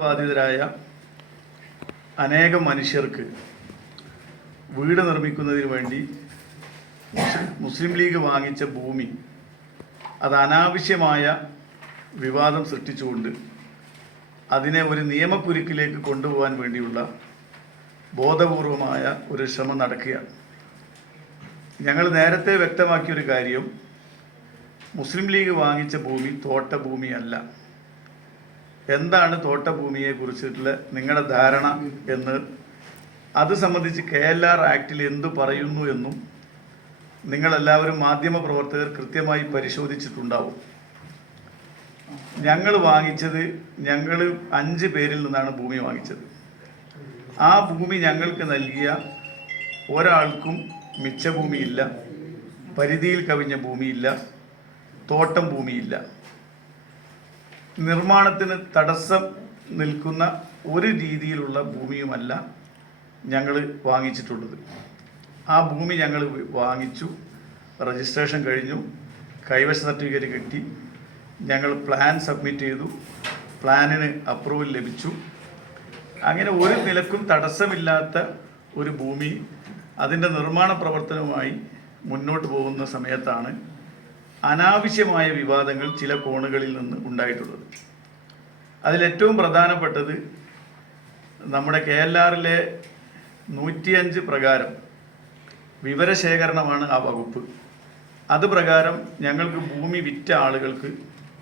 ബാധിതരായ അനേകം മനുഷ്യർക്ക് വീട് നിർമ്മിക്കുന്നതിന് വേണ്ടി മുസ്ലിം ലീഗ് വാങ്ങിച്ച ഭൂമി അത് അനാവശ്യമായ വിവാദം സൃഷ്ടിച്ചുകൊണ്ട് അതിനെ ഒരു നിയമക്കുരുക്കിലേക്ക് കൊണ്ടുപോകാൻ വേണ്ടിയുള്ള ബോധപൂർവമായ ഒരു ശ്രമം നടക്കുകയാണ്. ഞങ്ങൾ നേരത്തെ വ്യക്തമാക്കിയൊരു കാര്യം, മുസ്ലിം ലീഗ് വാങ്ങിച്ച ഭൂമി തോട്ടഭൂമിയല്ല. എന്താണ് തോട്ടഭൂമിയെ കുറിച്ചിട്ടുള്ള നിങ്ങളുടെ ധാരണ എന്ന്, അത് സംബന്ധിച്ച് KLR ആക്ടിൽ എന്തു പറയുന്നു എന്നും നിങ്ങളെല്ലാവരും മാധ്യമപ്രവർത്തകർ കൃത്യമായി പരിശോധിച്ചിട്ടുണ്ടാവും. ഞങ്ങൾ 5 പേരിൽ നിന്നാണ് ഭൂമി വാങ്ങിച്ചത്. ആ ഭൂമി ഞങ്ങൾക്ക് നൽകിയ ഒരാൾക്കും മിച്ച ഭൂമിയില്ല, പരിധിയിൽ കവിഞ്ഞ ഭൂമിയില്ല, തോട്ടം ഭൂമിയില്ല. നിർമ്മാണത്തിന് തടസ്സം നിൽക്കുന്ന ഒരു രീതിയിലുള്ള ഭൂമിയുമല്ല ഞങ്ങൾ വാങ്ങിച്ചിട്ടുള്ളത്. ആ ഭൂമി ഞങ്ങൾ വാങ്ങിച്ചു, രജിസ്ട്രേഷൻ കഴിഞ്ഞു, കൈവശ സർട്ടിഫിക്കറ്റ് കിട്ടി, ഞങ്ങൾ പ്ലാൻ സബ്മിറ്റ് ചെയ്തു, പ്ലാനിന് അപ്രൂവൽ ലഭിച്ചു. അങ്ങനെ ഒരു നിലക്കും തടസ്സമില്ലാത്ത ഒരു ഭൂമി അതിൻ്റെ നിർമ്മാണ പ്രവർത്തനവുമായി മുന്നോട്ട് പോകുന്ന സമയത്താണ് അനാവശ്യമായ വിവാദങ്ങൾ ചില കോണുകളിൽ നിന്ന് ഉണ്ടായിട്ടുള്ളത്. അതിലേറ്റവും പ്രധാനപ്പെട്ടത് നമ്മുടെ KLRലെ 105 പ്രകാരം വിവരശേഖരണമാണ് ആ വകുപ്പ്. അത് പ്രകാരം ഞങ്ങൾക്ക് ഭൂമി വിറ്റ ആളുകൾക്ക്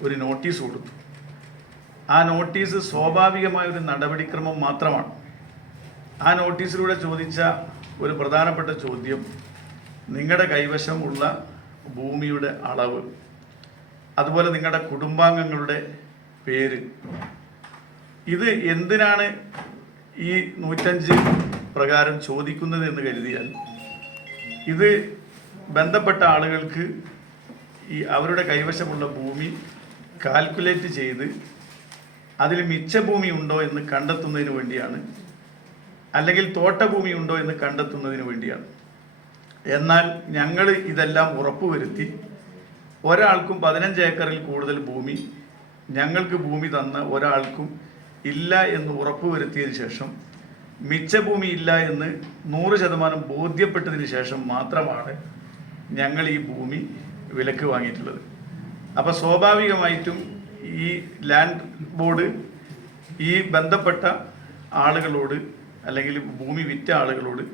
ഒരു നോട്ടീസ് കൊടുത്തു. ആ നോട്ടീസ് സ്വാഭാവികമായ ഒരു നടപടിക്രമം മാത്രമാണ്. ആ നോട്ടീസിലൂടെ ചോദിച്ച ഒരു പ്രധാനപ്പെട്ട ചോദ്യം, നിങ്ങളുടെ കൈവശമുള്ള ഭൂമിയുടെ അളവ്, അതുപോലെ നിങ്ങളുടെ കുടുംബാംഗങ്ങളുടെ പേര്. ഇത് എന്തിനാണ് ഈ 105 പ്രകാരം ചോദിക്കുന്നത് എന്ന് കരുതിയാൽ, ഇത് ബന്ധപ്പെട്ട ആളുകൾക്ക് അവരുടെ കൈവശമുള്ള ഭൂമി കാൽക്കുലേറ്റ് ചെയ്ത് അതിൽ മിച്ച ഭൂമി ഉണ്ടോ എന്ന് കണ്ടെത്തുന്നതിന് വേണ്ടിയാണ്, അല്ലെങ്കിൽ തോട്ടഭൂമി ഉണ്ടോ എന്ന് കണ്ടെത്തുന്നതിന് വേണ്ടിയാണ്. എന്നാൽ ഞങ്ങൾ ഇതെല്ലാം ഉറപ്പുവരുത്തി ഒരാൾക്കും 15 ഏക്കറിൽ കൂടുതൽ ഭൂമി ഞങ്ങൾക്ക് ഭൂമി തന്ന ഒരാൾക്കും ഇല്ല എന്ന് ഉറപ്പുവരുത്തിയതിന് ശേഷം, മിച്ച ഭൂമി ഇല്ല എന്ന് 100% ബോധ്യപ്പെട്ടതിന് ശേഷം മാത്രമാണ് ഞങ്ങൾ ഈ ഭൂമി വിലക്ക് വാങ്ങിയിട്ടുള്ളത്. അപ്പോൾ സ്വാഭാവികമായിട്ടും ഈ ലാൻഡ് ബോർഡ് ഈ ബന്ധപ്പെട്ട ആളുകളോട്, അല്ലെങ്കിൽ ഭൂമി വിറ്റ ആളുകളോട്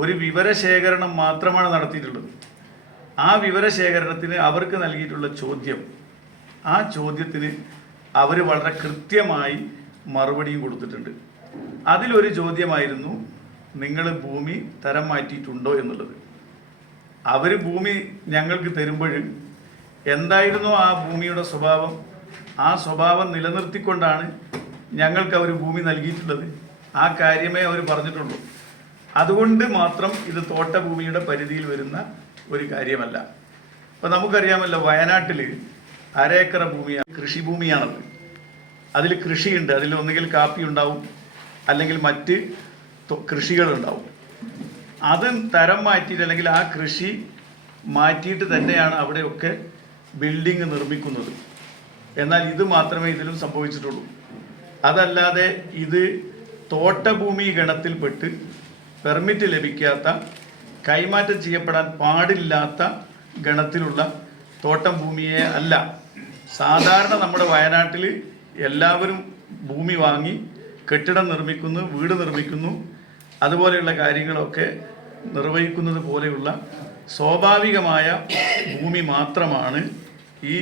ഒരു വിവരശേഖരണം മാത്രമാണ് നടത്തിയിട്ടുള്ളത്. ആ വിവരശേഖരണത്തിന് അവർക്ക് നൽകിയിട്ടുള്ള ചോദ്യം, ആ ചോദ്യത്തിന് അവർ വളരെ കൃത്യമായി മറുപടിയും കൊടുത്തിട്ടുണ്ട്. അതിലൊരു ചോദ്യമായിരുന്നു, നിങ്ങൾ ഭൂമി തരം മാറ്റിയിട്ടുണ്ടോ എന്നുള്ളത്. അവർ ഭൂമി ഞങ്ങൾക്ക് തരുമ്പോൾ എന്തായിരുന്നു ആ ഭൂമിയുടെ സ്വഭാവം, ആ സ്വഭാവം നിലനിർത്തിക്കൊണ്ടാണ് ഞങ്ങൾക്ക് അവർ ഭൂമി നൽകിയിട്ടുള്ളത്. ആ കാര്യമേ അവർ പറഞ്ഞിട്ടുള്ളൂ. അതുകൊണ്ട് മാത്രം ഇത് തോട്ടഭൂമിയുടെ പരിധിയിൽ വരുന്ന ഒരു കാര്യമല്ല. ഇപ്പം നമുക്കറിയാമല്ലോ, വയനാട്ടിൽ 1/2 ഏക്കർ ഭൂമിയാണ്, കൃഷിഭൂമിയാണത്. അതിൽ കൃഷിയുണ്ട്, അതിൽ ഒന്നുകിൽ കാപ്പി ഉണ്ടാവും, അല്ലെങ്കിൽ മറ്റ് കൃഷികളുണ്ടാവും. അത് തരം മാറ്റിയിട്ട്, അല്ലെങ്കിൽ ആ കൃഷി മാറ്റിയിട്ട് തന്നെയാണ് അവിടെയൊക്കെ ബിൽഡിംഗ് നിർമ്മിക്കുന്നത്. എന്നാൽ ഇത് മാത്രമേ ഇതിലും സംഭവിച്ചിട്ടുള്ളൂ. അതല്ലാതെ ഇത് തോട്ടഭൂമി ഗണത്തിൽപ്പെട്ട് പെർമിറ്റ് ലഭിക്കാത്ത, കൈമാറ്റം ചെയ്യപ്പെടാൻ പാടില്ലാത്ത ഗണത്തിലുള്ള തോട്ടം ഭൂമിയെ അല്ല. സാധാരണ നമ്മുടെ വയനാട്ടിൽ എല്ലാവരും ഭൂമി വാങ്ങി കെട്ടിടം നിർമ്മിക്കുന്നു, വീട് നിർമ്മിക്കുന്നു, അതുപോലെയുള്ള കാര്യങ്ങളൊക്കെ നിർവഹിക്കുന്നത് പോലെയുള്ള സ്വാഭാവികമായ ഭൂമി മാത്രമാണ് ഈ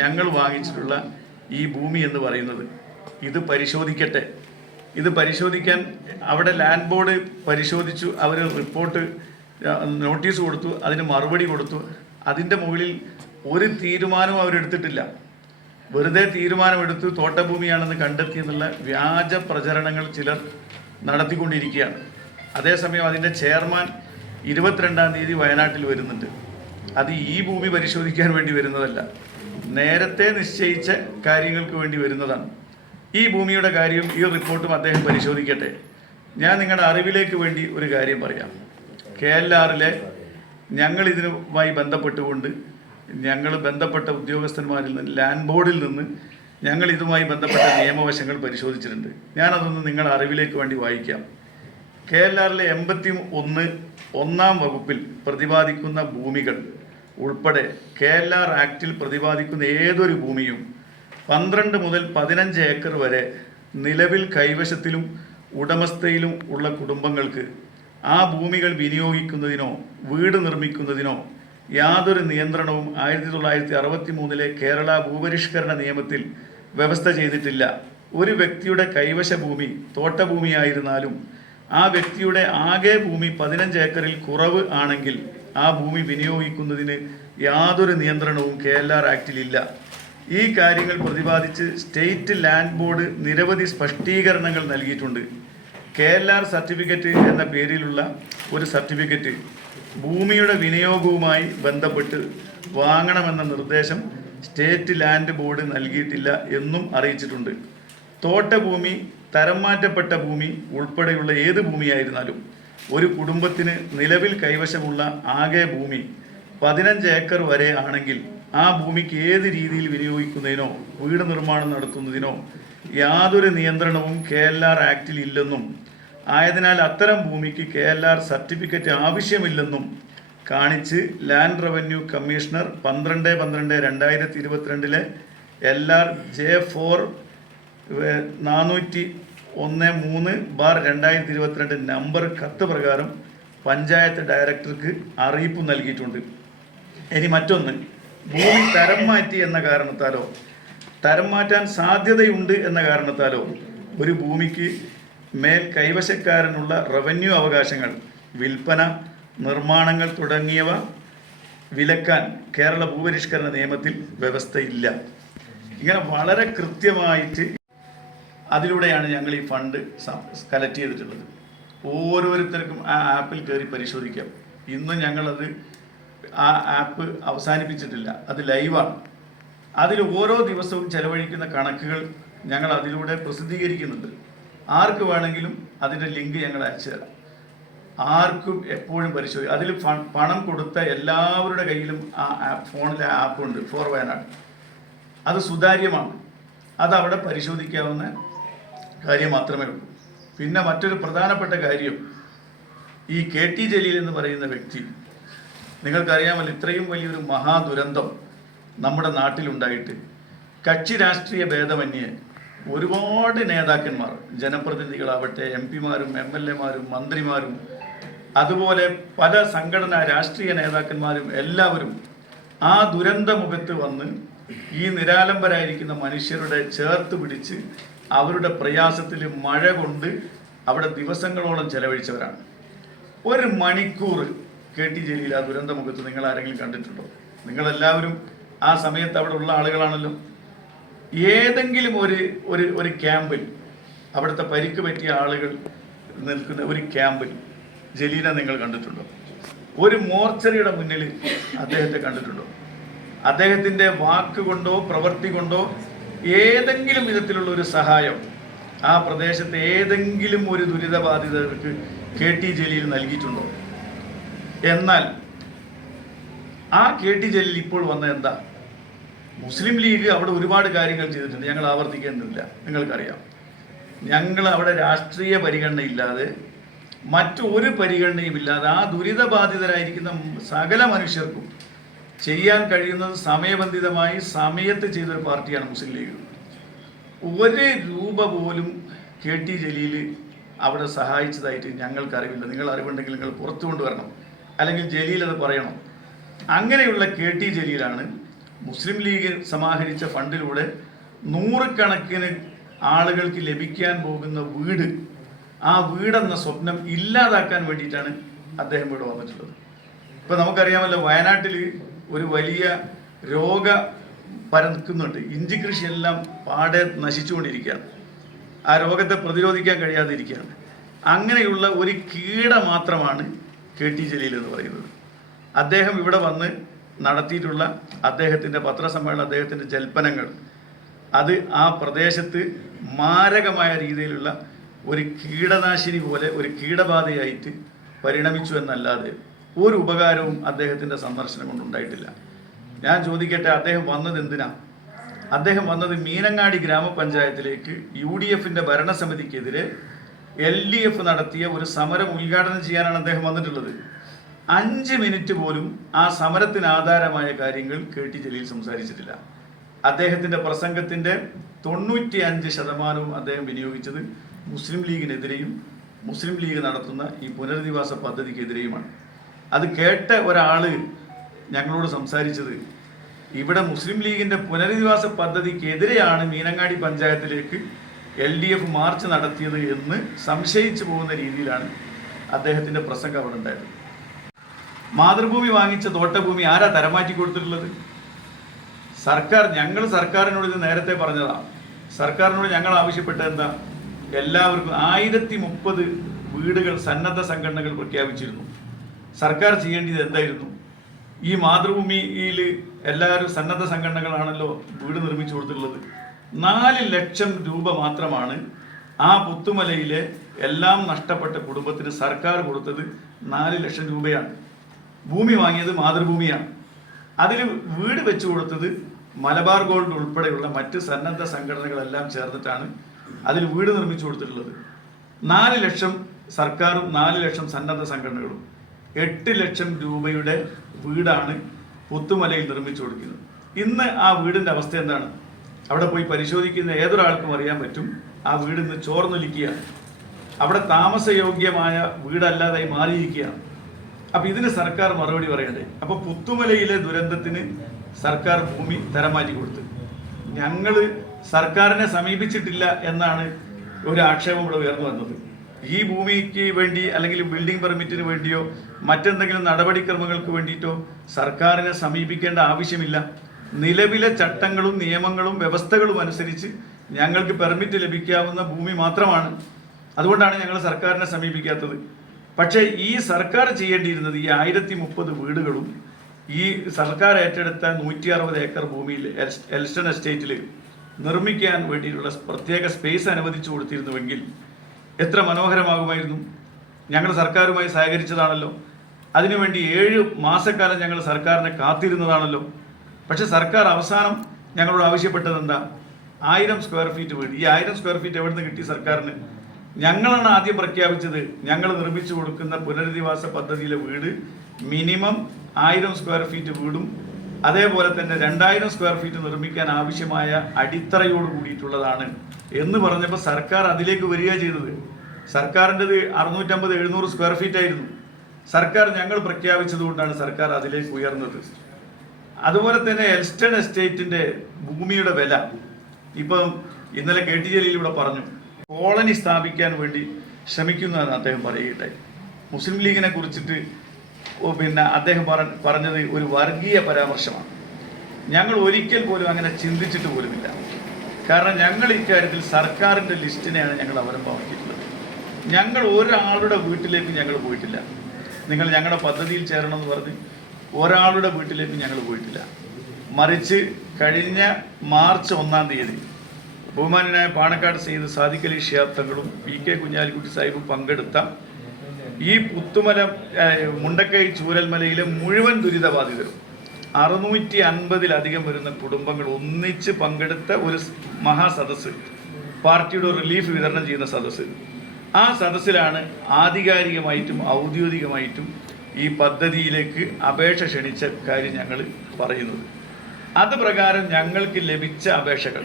ഞങ്ങൾ വാങ്ങിച്ചിട്ടുള്ള ഈ ഭൂമി എന്ന് പറയുന്നത്. ഇത് പരിശോധിക്കട്ടെ. ഇത് പരിശോധിക്കാൻ അവിടെ ലാൻഡ് ബോർഡ് പരിശോധിച്ചു, അവർ റിപ്പോർട്ട് നോട്ടീസ് കൊടുത്തു, അതിന് മറുപടി കൊടുത്തു. അതിൻ്റെ മുകളിൽ ഒരു തീരുമാനവും അവരെടുത്തിട്ടില്ല. വെറുതെ തീരുമാനമെടുത്ത് തോട്ടഭൂമിയാണെന്ന് കണ്ടെത്തി എന്നുള്ള വ്യാജ പ്രചരണങ്ങൾ ചിലർ നടത്തിക്കൊണ്ടിരിക്കുകയാണ്. അതേസമയം അതിൻ്റെ ചെയർമാൻ 22-ാം തീയതി വയനാട്ടിൽ വരുന്നുണ്ട്. അത് ഈ ഭൂമി പരിശോധിക്കാൻ വേണ്ടി വരുന്നതല്ല, നേരത്തെ നിശ്ചയിച്ച കാര്യങ്ങൾക്ക് വേണ്ടി വരുന്നതാണ്. ഈ ഭൂമിയുടെ കാര്യം, ഈ റിപ്പോർട്ടും അദ്ദേഹം പരിശോധിക്കട്ടെ. ഞാൻ നിങ്ങളുടെ അറിവിലേക്ക് വേണ്ടി ഒരു കാര്യം പറയാം. KLRലെ ഞങ്ങൾ ഇതിനുമായി ബന്ധപ്പെട്ടുകൊണ്ട് ഞങ്ങൾ ബന്ധപ്പെട്ട ഉദ്യോഗസ്ഥന്മാരിൽ നിന്ന്, ലാൻഡ് ബോർഡിൽ നിന്ന് ഞങ്ങൾ ഇതുമായി ബന്ധപ്പെട്ട നിയമവശങ്ങൾ പരിശോധിച്ചിട്ടുണ്ട്. ഞാനതൊന്ന് നിങ്ങളുടെ അറിവിലേക്ക് വേണ്ടി വായിക്കാം. KLRലെ 81 ഒന്നാം വകുപ്പിൽ പ്രതിപാദിക്കുന്ന ഭൂമികൾ ഉൾപ്പെടെ KLR ആക്ടിൽ പ്രതിപാദിക്കുന്ന ഏതൊരു ഭൂമിയും 12 മുതൽ 15 ഏക്കർ വരെ നിലവിൽ കൈവശത്തിലും ഉടമസ്ഥയിലും ഉള്ള കുടുംബങ്ങൾക്ക് ആ ഭൂമികൾ വിനിയോഗിക്കുന്നതിനോ വീട് നിർമ്മിക്കുന്നതിനോ യാതൊരു നിയന്ത്രണവും 1963 കേരള ഭൂപരിഷ്കരണ നിയമത്തിൽ വ്യവസ്ഥ ചെയ്തിട്ടില്ല. ഒരു വ്യക്തിയുടെ കൈവശ ഭൂമി തോട്ടഭൂമിയായിരുന്നാലും ആ വ്യക്തിയുടെ ആകെ ഭൂമി 15 ഏക്കറിൽ കുറവ് ആണെങ്കിൽ ആ ഭൂമി വിനിയോഗിക്കുന്നതിന് യാതൊരു നിയന്ത്രണവും KLR ആക്ടിലില്ല. ഈ കാര്യങ്ങൾ പ്രതിപാദിച്ച് സ്റ്റേറ്റ് ലാൻഡ് ബോർഡ് നിരവധി സ്പഷ്ടീകരണങ്ങൾ നൽകിയിട്ടുണ്ട്. KLR സർട്ടിഫിക്കറ്റ് എന്ന പേരിലുള്ള ഒരു സർട്ടിഫിക്കറ്റ് ഭൂമിയുടെ വിനിയോഗവുമായി ബന്ധപ്പെട്ട് വാങ്ങണമെന്ന നിർദ്ദേശം സ്റ്റേറ്റ് ലാൻഡ് ബോർഡ് നൽകിയിട്ടില്ല എന്നും അറിയിച്ചിട്ടുണ്ട്. തോട്ടഭൂമി, തരം മാറ്റപ്പെട്ട ഭൂമി ഉൾപ്പെടെയുള്ള ഏത് ഭൂമിയായിരുന്നാലും ഒരു കുടുംബത്തിന് നിലവിൽ കൈവശമുള്ള ആകെ ഭൂമി 15 ഏക്കർ വരെ ആണെങ്കിൽ ആ ഭൂമിക്ക് ഏത് രീതിയിൽ വിനിയോഗിക്കുന്നതിനോ വീട് നിർമ്മാണം നടത്തുന്നതിനോ യാതൊരു നിയന്ത്രണവും KLR ആക്ടിൽ ഇല്ലെന്നും ആയതിനാൽ അത്തരം ഭൂമിക്ക് KLR സർട്ടിഫിക്കറ്റ് ആവശ്യമില്ലെന്നും കാണിച്ച് land revenue commissioner 12/12/2022 LR J4 401/3/2022 number കത്ത് പ്രകാരം പഞ്ചായത്ത് ഡയറക്ടർക്ക് അറിയിപ്പ് നൽകിയിട്ടുണ്ട്. ഇനി മറ്റൊന്ന്, ഭൂമി തരം മാറ്റി എന്ന കാരണത്താലോ തരം മാറ്റാൻ സാധ്യതയുണ്ട് എന്ന കാരണത്താലോ ഒരു ഭൂമിക്ക് മേൽ കൈവശക്കാരനുള്ള റവന്യൂ അവകാശങ്ങൾ, വിൽപ്പന, നിർമ്മാണങ്ങൾ തുടങ്ങിയവ വിലക്കാൻ കേരള ഭൂപരിഷ്കരണ നിയമത്തിൽ വ്യവസ്ഥയില്ല. ഇങ്ങനെ വളരെ കൃത്യമായിട്ട് അതിലൂടെയാണ് ഞങ്ങൾ ഈ ഫണ്ട് കളക്ട് ചെയ്തിട്ടുള്ളത്. ഓരോരുത്തർക്കും ആ ആപ്പിൽ കയറി പരിശോധിക്കാം. ഇന്നും ഞങ്ങളത് ആ ആപ്പ് അവസാനിപ്പിച്ചിട്ടില്ല, അത് ലൈവാണ്. അതിൽ ഓരോ ദിവസവും ചെലവഴിക്കുന്ന കണക്കുകൾ ഞങ്ങൾ അതിലൂടെ പ്രസിദ്ധീകരിക്കുന്നുണ്ട്. ആർക്ക് വേണമെങ്കിലും അതിൻ്റെ ലിങ്ക് ഞങ്ങൾ അയച്ചു തരാം. ആർക്കും എപ്പോഴും പരിശോധിക്കും. അതിൽ പണം കൊടുത്ത എല്ലാവരുടെ കയ്യിലും ആ ആപ്പ്, ഫോണിലെ ആപ്പുണ്ട് ഫോർ വയനാട്. അത് സുതാര്യമാണ്. അതവിടെ പരിശോധിക്കാവുന്ന കാര്യം മാത്രമേ ഉള്ളൂ. പിന്നെ മറ്റൊരു പ്രധാനപ്പെട്ട കാര്യം, ഈ KT ജലീൽ എന്ന് പറയുന്ന വ്യക്തി, നിങ്ങൾക്കറിയാമല്ലോ, ഇത്രയും വലിയൊരു മഹാദുരന്തം നമ്മുടെ നാട്ടിലുണ്ടായിട്ട് കക്ഷി രാഷ്ട്രീയ ഭേദമന്യേ ഒരുപാട് നേതാക്കന്മാർ, ജനപ്രതിനിധികളാവട്ടെ, MP-മാരും MLA-മാരും മന്ത്രിമാരും അതുപോലെ പല സംഘടനാ രാഷ്ട്രീയ നേതാക്കന്മാരും എല്ലാവരും ആ ദുരന്തമുഖത്ത് വന്ന് ഈ നിരാലംബരായിരിക്കുന്ന മനുഷ്യരുടെ ചേർത്ത് പിടിച്ച് അവരുടെ പ്രയാസത്തിൽ മഴ കൊണ്ട് അവിടെ ദിവസങ്ങളോളം ചെലവഴിച്ചവരാണ്. 1 മണിക്കൂർ KT ജലീൽ ആ ദുരന്തമുഖത്ത് നിങ്ങൾ ആരെങ്കിലും കണ്ടിട്ടുണ്ടോ? നിങ്ങളെല്ലാവരും ആ സമയത്ത് അവിടെ ഉള്ള ആളുകളാണല്ലോ. ഏതെങ്കിലും ഒരു ക്യാമ്പിൽ, അവിടുത്തെ പരിക്ക് പറ്റിയ ആളുകൾ നിൽക്കുന്ന ഒരു ക്യാമ്പിൽ ജലീലിനെ നിങ്ങൾ കണ്ടിട്ടുണ്ടോ? ഒരു മോർച്ചറിയുടെ മുന്നിൽ അദ്ദേഹത്തെ കണ്ടിട്ടുണ്ടോ? അദ്ദേഹത്തിൻ്റെ വാക്കുകൊണ്ടോ പ്രവൃത്തി കൊണ്ടോ ഏതെങ്കിലും വിധത്തിലുള്ള ഒരു സഹായം ആ പ്രദേശത്തെ ഏതെങ്കിലും ഒരു ദുരിതബാധിതർക്ക് KT ജലീൽ നൽകിയിട്ടുണ്ടോ? എന്നാൽ ആ KT ജലീൽ ഇപ്പോൾ വന്ന എന്താ? മുസ്ലിം ലീഗ് അവിടെ ഒരുപാട് കാര്യങ്ങൾ ചെയ്തിട്ടുണ്ട്, ഞങ്ങൾ ആവർത്തിക്കേണ്ടതില്ല, നിങ്ങൾക്കറിയാം. ഞങ്ങൾ അവിടെ രാഷ്ട്രീയ പരിഗണനയില്ലാതെ മറ്റൊരു പരിഗണനയുമില്ലാതെ ആ ദുരിതബാധിതരായിരിക്കുന്ന സകല മനുഷ്യർക്കും ചെയ്യാൻ കഴിയുന്നത് സമയബന്ധിതമായി സമയത്ത് ചെയ്തൊരു പാർട്ടിയാണ് മുസ്ലിം ലീഗ്. 1 രൂപ പോലും KT ജലീൽ അവിടെ സഹായിച്ചതായിട്ട് ഞങ്ങൾക്കറിവില്ല. നിങ്ങൾ അറിവുണ്ടെങ്കിൽ നിങ്ങൾ പുറത്തു കൊണ്ടുവരണം, അല്ലെങ്കിൽ ജലീൽ അത് പറയണം. അങ്ങനെയുള്ള KT ജലീലാണ് മുസ്ലിം ലീഗ് സമാഹരിച്ച ഫണ്ടിലൂടെ 100 കണക്കിന് ആളുകൾക്ക് ലഭിക്കാൻ പോകുന്ന വീട്, ആ വീടെന്ന സ്വപ്നം ഇല്ലാതാക്കാൻ വേണ്ടിയിട്ടാണ് അദ്ദേഹം ഇവിടെ വന്നിട്ടുള്ളത്. ഇപ്പം നമുക്കറിയാമല്ലോ, വയനാട്ടിൽ ഒരു വലിയ രോഗ പരക്കുന്നുണ്ട്. ഇഞ്ചി കൃഷിയെല്ലാം പാടെ നശിച്ചുകൊണ്ടിരിക്കുകയാണ്. ആ രോഗത്തെ പ്രതിരോധിക്കാൻ കഴിയാതെ ഇരിക്കുകയാണ്. അങ്ങനെയുള്ള ഒരു കീട മാത്രമാണ് KT ജലീൽ എന്ന് പറയുന്നത്. അദ്ദേഹം ഇവിടെ വന്ന് നടത്തിയിട്ടുള്ള അദ്ദേഹത്തിൻ്റെ പത്രസമ്മേളനം, അദ്ദേഹത്തിൻ്റെ ജൽപ്പനങ്ങൾ, അത് ആ പ്രദേശത്ത് മാരകമായ രീതിയിലുള്ള ഒരു കീടനാശിനി പോലെ, ഒരു കീടബാധയായിട്ട് പരിണമിച്ചു എന്നല്ലാതെ ഒരു ഉപകാരവും അദ്ദേഹത്തിൻ്റെ സന്ദർശനം കൊണ്ടുണ്ടായിട്ടില്ല. ഞാൻ ചോദിക്കട്ടെ, അദ്ദേഹം വന്നത് എന്തിനാ? അദ്ദേഹം വന്നത് മീനങ്ങാടി ഗ്രാമപഞ്ചായത്തിലേക്ക് UDFന്റെ ഭരണസമിതിക്കെതിരെ LDF നടത്തിയ ഒരു സമരം ഉദ്ഘാടനം ചെയ്യാനാണ് അദ്ദേഹം വന്നിട്ടുള്ളത്. 5 മിനിറ്റ് പോലും ആ സമരത്തിന് ആധാരമായ കാര്യങ്ങൾ KT ജലീൽ സംസാരിച്ചിട്ടില്ല. അദ്ദേഹത്തിൻ്റെ പ്രസംഗത്തിൻ്റെ 95% അദ്ദേഹം വിനിയോഗിച്ചത് മുസ്ലിം ലീഗിനെതിരെയും മുസ്ലിം ലീഗ് നടത്തുന്ന ഈ പുനരധിവാസ പദ്ധതിക്കെതിരെയുമാണ്. അത് കേട്ട ഒരാൾ ഞങ്ങളോട് സംസാരിച്ചത്, ഇവിടെ മുസ്ലിം ലീഗിൻ്റെ പുനരധിവാസ പദ്ധതിക്കെതിരെയാണ് മീനങ്ങാടി പഞ്ചായത്തിലേക്ക് LDF മാർച്ച് നടത്തിയത് എന്ന് സംശയിച്ചു പോകുന്ന രീതിയിലാണ് അദ്ദേഹത്തിൻ്റെ പ്രസംഗം അവിടെ ഉണ്ടായത്. മാതൃഭൂമി വാങ്ങിച്ച തോട്ടഭൂമി ആരാ തരമാറ്റി കൊടുത്തിട്ടുള്ളത്? സർക്കാർ. ഞങ്ങൾ സർക്കാരിനോട് ഇത് നേരത്തെ പറഞ്ഞതാണ്. സർക്കാരിനോട് ഞങ്ങൾ ആവശ്യപ്പെട്ടത് എന്താ? എല്ലാവർക്കും 1030 വീടുകൾ സന്നദ്ധ സംഘടനകൾ പ്രഖ്യാപിച്ചിരുന്നു. സർക്കാർ ചെയ്യേണ്ടത് എന്തായിരുന്നു? ഈ മാതൃഭൂമിയിൽ എല്ലാവരും സന്നദ്ധ സംഘടനകളാണല്ലോ വീട് നിർമ്മിച്ചു കൊടുത്തിട്ടുള്ളത്. 4 ലക്ഷം രൂപ മാത്രമാണ് ആ പുത്തുമലയിലെ എല്ലാം നഷ്ടപ്പെട്ട കുടുംബത്തിന് സർക്കാർ കൊടുത്തത്. 4 ലക്ഷം രൂപയാണ്. ഭൂമി വാങ്ങിയത് മാതൃഭൂമിയാണ്. അതിൽ വീട് വെച്ചു കൊടുത്തത് മലബാർ ഗോൾഡ് ഉൾപ്പെടെയുള്ള മറ്റ് സന്നദ്ധ സംഘടനകളെല്ലാം ചേർന്നിട്ടാണ് അതിൽ വീട് നിർമ്മിച്ചു കൊടുത്തിട്ടുള്ളത്. 4 ലക്ഷം സർക്കാരും 4 ലക്ഷം സന്നദ്ധ സംഘടനകളും 8 ലക്ഷം രൂപയുടെ വീടാണ് പുത്തുമലയിൽ നിർമ്മിച്ചു കൊടുക്കുന്നത്. ഇന്ന് ആ വീടിൻ്റെ അവസ്ഥ എന്താണ്? അവിടെ പോയി പരിശോധിക്കുന്ന ഏതൊരാൾക്കും അറിയാൻ പറ്റും, ആ വീട് ഇന്ന് ചോർന്നൊലിക്കുകയാണ്. അവിടെ താമസയോഗ്യമായ വീടല്ലാതായി മാറിയിരിക്കുകയാണ്. അപ്പം ഇതിന് സർക്കാർ മറുപടി പറയണ്ടേ? അപ്പോൾ പുത്തുമലയിലെ ദുരന്തത്തിന് സർക്കാർ ഭൂമി തരമാറ്റി കൊടുത്തു. ഞങ്ങൾ സർക്കാരിനെ സമീപിച്ചിട്ടില്ല എന്നാണ് ഒരു ആക്ഷേപം ഇവിടെ ഉയർന്നു വന്നത്. ഈ ഭൂമിക്ക് വേണ്ടി അല്ലെങ്കിൽ ബിൽഡിംഗ് പെർമിറ്റിന് വേണ്ടിയോ മറ്റെന്തെങ്കിലും നടപടിക്രമങ്ങൾക്ക് വേണ്ടിയിട്ടോ സർക്കാരിനെ സമീപിക്കേണ്ട ആവശ്യമില്ല. നിലവിലെ ചട്ടങ്ങളും നിയമങ്ങളും വ്യവസ്ഥകളും അനുസരിച്ച് ഞങ്ങൾക്ക് പെർമിറ്റ് ലഭിക്കാവുന്ന ഭൂമി മാത്രമാണ്. അതുകൊണ്ടാണ് ഞങ്ങൾ സർക്കാരിനെ സമീപിക്കാത്തത്. പക്ഷേ ഈ സർക്കാർ ചെയ്യേണ്ടിയിരുന്നത് ഈ 1030 വീടുകളും ഈ സർക്കാർ ഏറ്റെടുത്ത 160 ഏക്കർ ഭൂമിയിൽ എൽസ്റ്റൺ എസ്റ്റേറ്റിൽ നിർമ്മിക്കാൻ വേണ്ടിയിട്ടുള്ള പ്രത്യേക സ്പേസ് അനുവദിച്ചു കൊടുത്തിരുന്നുവെങ്കിൽ എത്ര മനോഹരമാകുമായിരുന്നു. ഞങ്ങൾ സർക്കാരുമായി സഹകരിച്ചതാണല്ലോ. അതിനുവേണ്ടി 7 മാസക്കാലം ഞങ്ങൾ സർക്കാരിനെ കാത്തിരുന്നതാണല്ലോ. പക്ഷെ സർക്കാർ അവസാനം ഞങ്ങളോട് ആവശ്യപ്പെട്ടത് എന്താ? 1000 സ്ക്വയർ ഫീറ്റ് വീട്. ഈ 1000 സ്ക്വയർ ഫീറ്റ് എവിടെ നിന്ന് കിട്ടി സർക്കാരിന്? ഞങ്ങളാണ് ആദ്യം പ്രഖ്യാപിച്ചത്, ഞങ്ങൾ നിർമ്മിച്ചു കൊടുക്കുന്ന പുനരധിവാസ പദ്ധതിയിലെ വീട് മിനിമം 1000 സ്ക്വയർ ഫീറ്റ് വീടും അതേപോലെ തന്നെ 2000 സ്ക്വയർ ഫീറ്റ് നിർമ്മിക്കാൻ ആവശ്യമായ അടിത്തറയോട് കൂടിയിട്ടുള്ളതാണ് എന്ന് പറഞ്ഞപ്പോൾ സർക്കാർ അതിലേക്ക് വരിക ചെയ്തത്. സർക്കാരിൻ്റെത് 650-700 സ്ക്വയർ ഫീറ്റ് ആയിരുന്നു. സർക്കാർ ഞങ്ങൾ പ്രഖ്യാപിച്ചത് കൊണ്ടാണ് സർക്കാർ അതിലേക്ക് ഉയർന്നത്. അതുപോലെ തന്നെ എൽസ്റ്റൺ എസ്റ്റേറ്റിൻ്റെ ഭൂമിയുടെ വില ഇപ്പം ഇന്നലെ KT ജലീൽ ഇവിടെ പറഞ്ഞു, കോളനി സ്ഥാപിക്കാൻ വേണ്ടി ശ്രമിക്കുന്നതെന്ന് അദ്ദേഹം പറയുകയുണ്ടായി. മുസ്ലിം ലീഗിനെ കുറിച്ചിട്ട് അദ്ദേഹം പറഞ്ഞത് ഒരു വർഗീയ പരാമർശമാണ്. ഞങ്ങൾ ഒരിക്കൽ പോലും അങ്ങനെ ചിന്തിച്ചിട്ട് പോലുമില്ല. കാരണം ഞങ്ങൾ ഇക്കാര്യത്തിൽ സർക്കാരിൻ്റെ ലിസ്റ്റിനെയാണ് ഞങ്ങൾ അവലംബമാക്കിയിട്ടുള്ളത്. ഞങ്ങൾ ഒരാളുടെ വീട്ടിലേക്ക് ഞങ്ങൾ പോയിട്ടില്ല. നിങ്ങൾ ഞങ്ങളുടെ പദ്ധതിയിൽ ചേരണമെന്ന് പറഞ്ഞ് ഒരാളുടെ വീട്ടിലേക്ക് ഞങ്ങൾ പോയിട്ടില്ല. മറിച്ച് കഴിഞ്ഞ മാർച്ച് 1-ാം തീയതി ബഹുമാനായ പാണക്കാട് സയ്യിദ് സാദിഖ് അലി ശിഹാബ് തങ്ങളും PK കുഞ്ഞാലിക്കുട്ടി സാഹിബും പങ്കെടുത്ത ഈ പുത്തുമല മുണ്ടക്കൈ ചൂരൽമലയിലെ മുഴുവൻ ദുരിതബാധിതരും 650-ലധികം വരുന്ന കുടുംബങ്ങൾ ഒന്നിച്ച് പങ്കെടുത്ത ഒരു മഹാസദസ്സ്, പാർട്ടിയുടെ റിലീഫ് വിതരണം ചെയ്യുന്ന സദസ്സ്. ആ സദസ്സിലാണ് ആധികാരികമായിട്ടും ഔദ്യോഗികമായിട്ടും ഈ പദ്ധതിയിലേക്ക് അപേക്ഷ ക്ഷണിച്ച കാര്യം ഞങ്ങൾ പറയുന്നത്. അത് പ്രകാരം ഞങ്ങൾക്ക് ലഭിച്ച അപേക്ഷകൾ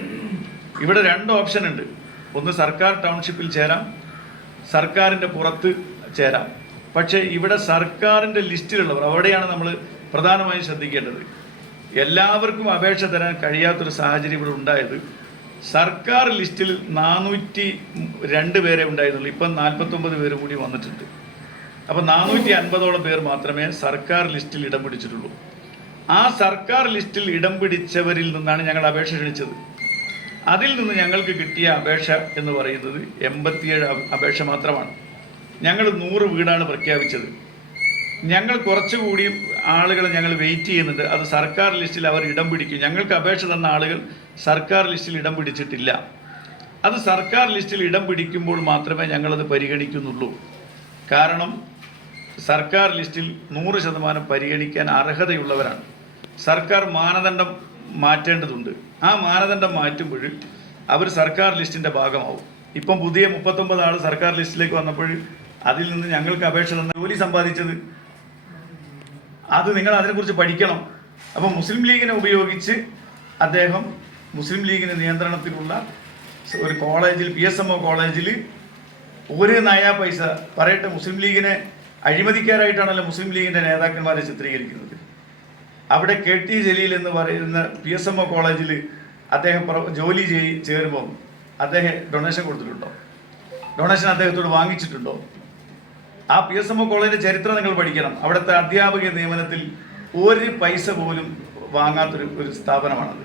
ഇവിടെ 2 ഓപ്ഷൻ ഉണ്ട്. ഒന്ന് സർക്കാർ ടൗൺഷിപ്പിൽ ചേരാം, സർക്കാരിൻ്റെ പുറത്ത് ചേരാം. പക്ഷേ ഇവിടെ സർക്കാരിൻ്റെ ലിസ്റ്റിലുള്ളവർ, അവിടെയാണ് നമ്മൾ പ്രധാനമായും ശ്രദ്ധിക്കേണ്ടത്. എല്ലാവർക്കും അപേക്ഷ തരാൻ കഴിയാത്തൊരു സാഹചര്യം ഇവിടെ ഉണ്ടായത്. സർക്കാർ ലിസ്റ്റിൽ 402 പേരെ ഉണ്ടായിരുന്നുള്ളൂ. ഇപ്പം 49 പേര് കൂടി വന്നിട്ടുണ്ട്. അപ്പോൾ 450ഓളം പേർ മാത്രമേ സർക്കാർ ലിസ്റ്റിൽ ഇടം പിടിച്ചിട്ടുള്ളൂ. ആ സർക്കാർ ലിസ്റ്റിൽ ഇടം പിടിച്ചവരിൽ നിന്നാണ് ഞങ്ങൾ അപേക്ഷ ക്ഷണിച്ചത്. അതിൽ നിന്ന് ഞങ്ങൾക്ക് കിട്ടിയ അപേക്ഷ എന്ന് പറയുന്നത് 87 അപേക്ഷ മാത്രമാണ്. ഞങ്ങൾ 100 വീടാണ് പ്രഖ്യാപിച്ചത്. ഞങ്ങൾ കുറച്ചുകൂടി ആളുകളെ ഞങ്ങൾ വെയിറ്റ് ചെയ്യുന്നുണ്ട്. അത് സർക്കാർ ലിസ്റ്റിൽ അവർ ഇടം പിടിക്കും. ഞങ്ങൾക്ക് അപേക്ഷ തന്ന ആളുകൾ സർക്കാർ ലിസ്റ്റിൽ ഇടം പിടിച്ചിട്ടില്ല. അത് സർക്കാർ ലിസ്റ്റിൽ ഇടം പിടിക്കുമ്പോൾ മാത്രമേ ഞങ്ങളത് പരിഗണിക്കുന്നുള്ളൂ. കാരണം സർക്കാർ ലിസ്റ്റിൽ 100% പരിഗണിക്കാൻ അർഹതയുള്ളവരാണ്. സർക്കാർ മാനദണ്ഡം മാറ്റേണ്ടതുണ്ട്. ആ മാനദണ്ഡം മാറ്റുമ്പോൾ അവർ സർക്കാർ ലിസ്റ്റിൻ്റെ ഭാഗമാവും. ഇപ്പം പുതിയ 39 ആൾ സർക്കാർ ലിസ്റ്റിലേക്ക് വന്നപ്പോൾ അതിൽ നിന്ന് ഞങ്ങൾക്ക് അപേക്ഷ തന്ന ജോലി സമ്പാദിച്ചത് അത് നിങ്ങൾ അതിനെക്കുറിച്ച് പഠിക്കണം. അപ്പോൾ മുസ്ലിം ലീഗിനെ ഉപയോഗിച്ച് അദ്ദേഹം മുസ്ലിം ലീഗിന് നിയന്ത്രണത്തിലുള്ള ഒരു കോളേജിൽ PSMO കോളേജിൽ ഒരു നയാ പൈസ പറയട്ടെ, മുസ്ലിം ലീഗിനെ അഴിമതിക്കാരായിട്ടാണല്ലോ മുസ്ലിം ലീഗിൻ്റെ നേതാക്കന്മാരെ ചിത്രീകരിക്കുന്നത്. അവിടെ KT ജലീൽ എന്ന് പറയുന്ന PSMO കോളേജിൽ അദ്ദേഹം ജോലി ചേരുമ്പോൾ അദ്ദേഹം ഡൊണേഷൻ കൊടുത്തിട്ടുണ്ടോ? ഡൊണേഷൻ അദ്ദേഹത്തോട് വാങ്ങിച്ചിട്ടുണ്ടോ? ആ PSMO കോളേജിൻ്റെ ചരിത്രം നിങ്ങൾ പഠിക്കണം. അവിടുത്തെ അധ്യാപക നിയമനത്തിൽ ഒരു പൈസ പോലും വാങ്ങാത്തൊരു സ്ഥാപനമാണത്.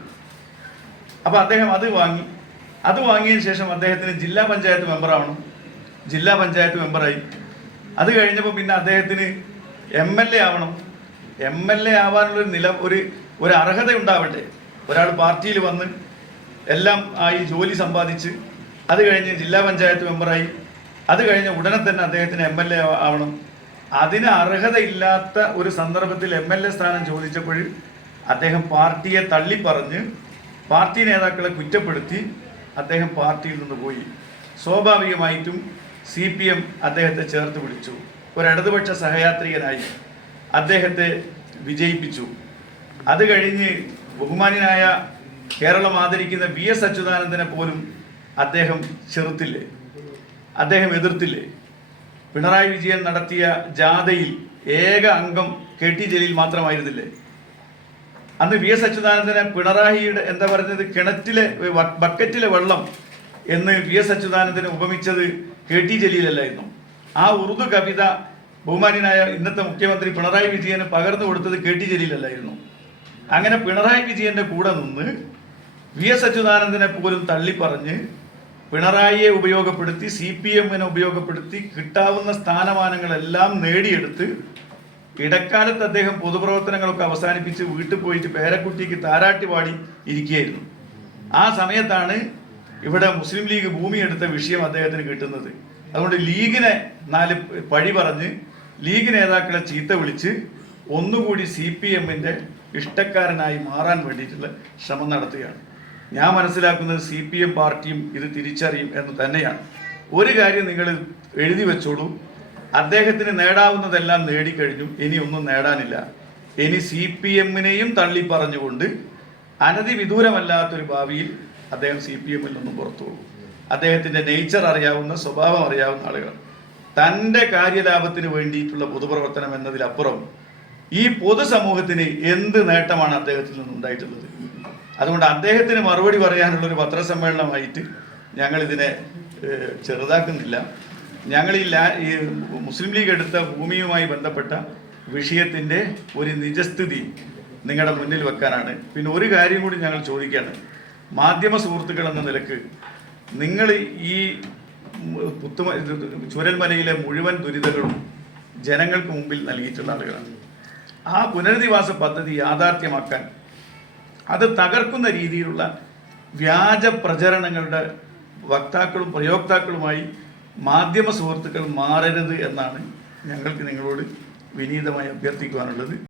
അപ്പോൾ അദ്ദേഹം അത് വാങ്ങിയതിന് ശേഷം അദ്ദേഹത്തിന് ജില്ലാ പഞ്ചായത്ത് മെമ്പറാവണം. ജില്ലാ പഞ്ചായത്ത് മെമ്പറായി. അത് കഴിഞ്ഞപ്പോൾ പിന്നെ അദ്ദേഹത്തിന് MLA ആവണം. MLA ആവാനുള്ളൊരു ഒരു അർഹത ഉണ്ടാവട്ടെ. ഒരാൾ പാർട്ടിയിൽ വന്ന് എല്ലാം ആയി ജോലി സമ്പാദിച്ച് അത് കഴിഞ്ഞ് ജില്ലാ പഞ്ചായത്ത് മെമ്പറായി. അത് കഴിഞ്ഞ് ഉടനെ തന്നെ അദ്ദേഹത്തിന് MLA ആവണം. അതിന് അർഹതയില്ലാത്ത ഒരു സന്ദർഭത്തിൽ MLA സ്ഥാനം ചോദിച്ചപ്പോൾ അദ്ദേഹം പാർട്ടിയെ തള്ളിപ്പറഞ്ഞ് പാർട്ടി നേതാക്കളെ കുറ്റപ്പെടുത്തി അദ്ദേഹം പാർട്ടിയിൽ നിന്ന് പോയി. സ്വാഭാവികമായിട്ടും CPM അദ്ദേഹത്തെ ചേർത്ത് പിടിച്ചു. ഒരു ഇടതുപക്ഷ സഹയാത്രികനായി അദ്ദേഹത്തെ വിജയിപ്പിച്ചു. അത് കഴിഞ്ഞ് ബഹുമാന്യനായ കേരളം ആദരിക്കുന്ന VS അച്യുതാനന്ദനെ പോലും അദ്ദേഹം ചെറുത്തില്ലേ, അദ്ദേഹം എതിർത്തില്ലേ? പിണറായി വിജയൻ നടത്തിയ ജാഥയിൽ ഏക അംഗം KT ജലീൽ മാത്രമായിരുന്നില്ലേ? അന്ന് VS അച്യുതാനന്ദനെ പിണറായിയുടെ എന്താ പറയുന്നത്, കിണറ്റിലെ ബക്കറ്റിലെ വെള്ളം എന്ന് VS അച്യുതാനന്ദനെ ഉപമിച്ചത് KT ജലീലല്ലായിരുന്നു. ആ ഉറുദു കവിത ബഹുമാന്യനായ ഇന്നത്തെ മുഖ്യമന്ത്രി പിണറായി വിജയന് പകർന്നു കൊടുത്തത് KT ജലീലല്ലായിരുന്നു. അങ്ങനെ പിണറായി വിജയന്റെ കൂടെ നിന്ന് VS അച്യുതാനന്ദനെ പോലും തള്ളിപ്പറഞ്ഞ് പിണറായിയെ ഉപയോഗപ്പെടുത്തി CPM-നെ ഉപയോഗപ്പെടുത്തി കിട്ടാവുന്ന സ്ഥാനമാനങ്ങളെല്ലാം നേടിയെടുത്ത് ഇടക്കാലത്ത് അദ്ദേഹം പൊതുപ്രവർത്തനങ്ങളൊക്കെ അവസാനിപ്പിച്ച് വീട്ടിൽ പോയിട്ട് പേരക്കുട്ടിക്ക് താരാട്ടി പാടി ഇരിക്കുകയായിരുന്നു. ആ സമയത്താണ് ഇവിടെ മുസ്ലിം ലീഗ് ഭൂമി എടുത്ത വിഷയം അദ്ദേഹത്തിന് കിട്ടുന്നത്. അതുകൊണ്ട് ലീഗിനെ 4 പഴി പറഞ്ഞ് ലീഗ് നേതാക്കളെ ചീത്ത വിളിച്ച് ഒന്നുകൂടി CPM-ന്റെ ഇഷ്ടക്കാരനായി മാറാൻ വേണ്ടിയിട്ടുള്ള ശ്രമം നടത്തുകയാണ്. ഞാൻ മനസ്സിലാക്കുന്നത് CPM പാർട്ടിയും ഇത് തിരിച്ചറിയും എന്ന് തന്നെയാണ്. ഒരു കാര്യം നിങ്ങൾ എഴുതി വെച്ചോളൂ, അദ്ദേഹത്തിന് നേടാവുന്നതെല്ലാം നേടിക്കഴിഞ്ഞു. ഇനി ഒന്നും നേടാനില്ല. ഇനി CPM-നെയും തള്ളി പറഞ്ഞുകൊണ്ട് അനധിവിദൂരമല്ലാത്തൊരു ഭാവിയിൽ അദ്ദേഹം CPM-ൽ നിന്നും പുറത്തു പോകും. അദ്ദേഹത്തിൻ്റെ നേച്ചർ അറിയാവുന്ന, സ്വഭാവം അറിയാവുന്ന ആളുകൾ. തൻ്റെ കാര്യലാഭത്തിന് വേണ്ടിയിട്ടുള്ള പൊതുപ്രവർത്തനം എന്നതിലപ്പുറം ഈ പൊതുസമൂഹത്തിന് എന്ത് നേട്ടമാണ് അദ്ദേഹത്തിൽ നിന്നുണ്ടായിട്ടുള്ളത്? അതുകൊണ്ട് അദ്ദേഹത്തിന് മറുപടി പറയാനുള്ളൊരു പത്രസമ്മേളനമായിട്ട് ഞങ്ങളിതിനെ ചെറുതാക്കുന്നില്ല. ഞങ്ങൾ ഈ മുസ്ലിം ലീഗ് എടുത്ത ഭൂമിയുമായി ബന്ധപ്പെട്ട വിഷയത്തിൻ്റെ ഒരു നിജസ്ഥിതി നിങ്ങളുടെ മുന്നിൽ വെക്കാനാണ്. പിന്നെ ഒരു കാര്യം കൂടി ഞങ്ങൾ ചോദിക്കുകയാണ്. മാധ്യമ സുഹൃത്തുക്കൾ എന്ന നിലക്ക് നിങ്ങൾ ഈ ചുരൽമലയിലെ മുഴുവൻ ദുരിതങ്ങളും ജനങ്ങൾക്ക് മുമ്പിൽ നൽകിയിട്ടുള്ള ആളുകളാണ്. ആ പുനരധിവാസ പദ്ധതി യാഥാർത്ഥ്യമാക്കാൻ അത് തകർക്കുന്ന രീതിയിലുള്ള വ്യാജ പ്രചരണങ്ങളുടെ വക്താക്കളും പ്രയോക്താക്കളുമായി മാധ്യമ സുഹൃത്തുക്കൾ മാറരുത് എന്നാണ് ഞങ്ങൾക്ക് നിങ്ങളോട് വിനീതമായി അഭ്യർത്ഥിക്കുവാനുള്ളത്.